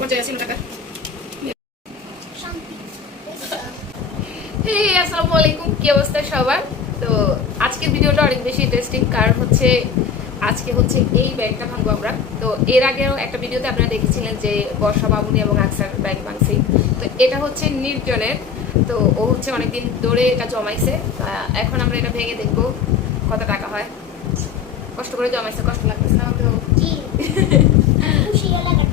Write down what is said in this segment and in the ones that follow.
পর্যায়ে আছি টাকা হে আসসালামু আলাইকুম কি অবস্থা সবার? তো আজকের ভিডিওটা অনেক বেশি ইন্টারেস্টিং কারণ হচ্ছে আজকে হচ্ছে এই ব্যাগটা ভাঙবো আমরা। তো এর আগেও একটা ভিডিওতে আপনারা দেখেছিলেন যে বর্ষা বাবুনি এবং আকসার ব্যাগ ভাঙছি। তো এটা হচ্ছে নির্জনের। তো ও হচ্ছে অনেকদিন ধরে এটা জমাইছে। এখন আমরা এটা ভেঙে দেখব কত টাকা হয়। কষ্ট করে জমাইছে কষ্ট লাগতেছে না তো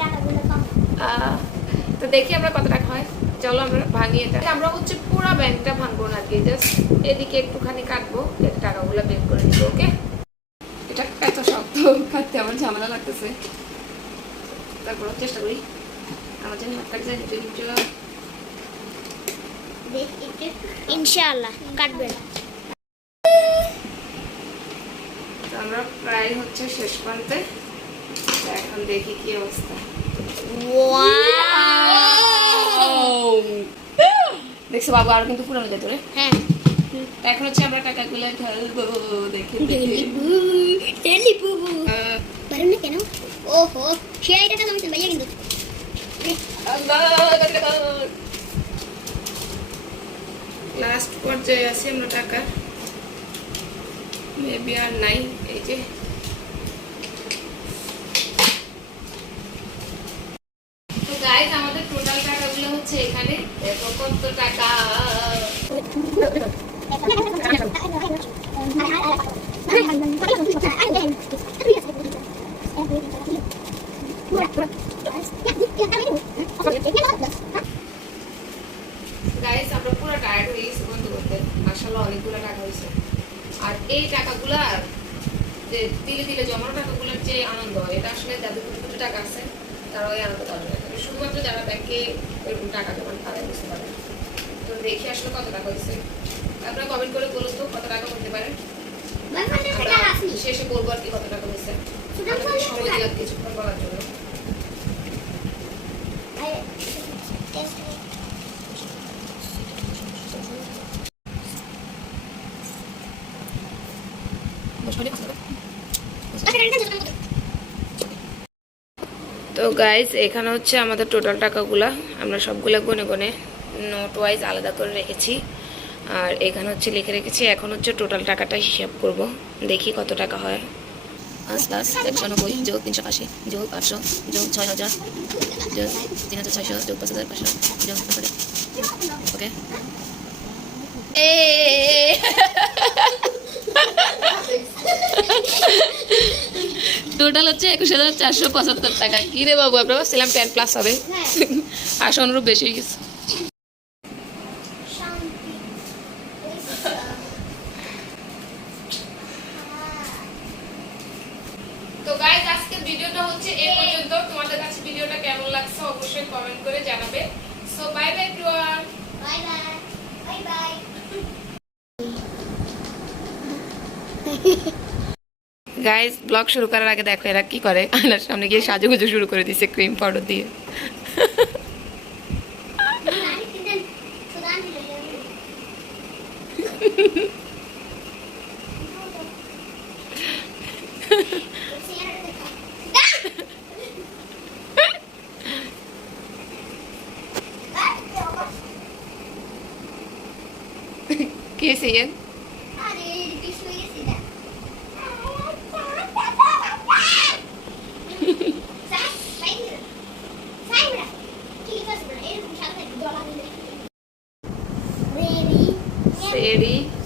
তো দেখি আমরা কত টাকা হয়। চলো আমরা ভাঙি এটা। আমরা হচ্ছে পুরো ব্যাংকটা ভাঙবো না কি জাস্ট এদিকে একটুখানি কাটবো এর টাকাগুলো বের করে দিব ওকে? এটা এত শক্ত কাটতে আমার ঝামেলা লাগতেছে। তারপর চেষ্টা করি। আমার জন্য হাত কাটছে নিচে নিচে ইনশাআল্লাহ কাটবে আমরা প্রায় হচ্ছে শেষ প্রান্তে। এখন দেখি কি অবস্থা। দেখছ বাবু আর কিন্তু পুরানো যেত রে। হ্যাঁ। এখন হচ্ছে আমরা টাকাগুলো ঢালবো দেখে পারেন না কেন? ওহো সে আইডিয়াটা জমিতে ভাইয়া কিন্তু। লাস্ট পর্যায়ে আছি আমরা টাকা। মেবি আর নাই এই যে। তো গাইস আমাদের টোটাল টাকাগুলো হচ্ছে এখানে। দেখো কত টাকা। আমরা পুরো টায়ার্ড হয়ে গেছি বন্ধ করতে। মাশাআল্লাহ, অনেকগুলো টাকা হয়েছে। আর এই টাকাগুলার যে দিলে দিলে জমানো টাকাগুলোর যে আনন্দ, এটা আসলে যাদের কোটি টাকা আছে? তারা ওই আনন্দ পাবে না তবে শুধুমাত্র যারা ব্যাংকে এরকম টাকা জমান তারাই বুঝতে পারে তো দেখি আসলে কত টাকা হয়েছে। আপনারা কমেন্ট করে বলুন তো কত টাকা হতে পারে। শেষে বলব আর কি কত টাকা হয়েছে। সময় দিলাম কিছুক্ষণ বলার জন্য। তো গাইজ এখানে হচ্ছে আমাদের টোটাল টাকাগুলা। আমরা সবগুলা গনে গনে নোট ওয়াইজ আলাদা করে রেখেছি। আর এখানে হচ্ছে লিখে রেখেছি, এখন হচ্ছে টোটাল টাকাটা হিসাব করব। দেখি কত টাকা হয়। পাঁচ প্লাস একশো নব্বই যোগ তিনশো আশি, যোগ আটশো, যোগ ছয় হাজার, যোগ তিন হাজার ছয়শো, যোগ পাঁচ হাজার পাঁচশো, যোগ ওকে এ টোটাল হচ্ছে একুশ হাজার চারশো পঁচাত্তর টাকা। কি রে বাবু আমরা ভাবছিলাম টেন প্লাস হবে। আসো অনুরূপ বেশি হয়ে গেছে। তো গাইজ আজকের ভিডিওটা হচ্ছে এই পর্যন্ত। তোমাদের কাছে ভিডিওটা কেমন লাগছে অবশ্যই কমেন্ট করে জানাবে। So bye bye everyone bye bye bye bye guys blog শুরু করার আগে দেখো এরা কি করে। আয়নার সামনে গিয়ে সাজুগুজু শুরু করে দিছে ক্রিম পাউডার দিয়ে। কি হয়েছে City.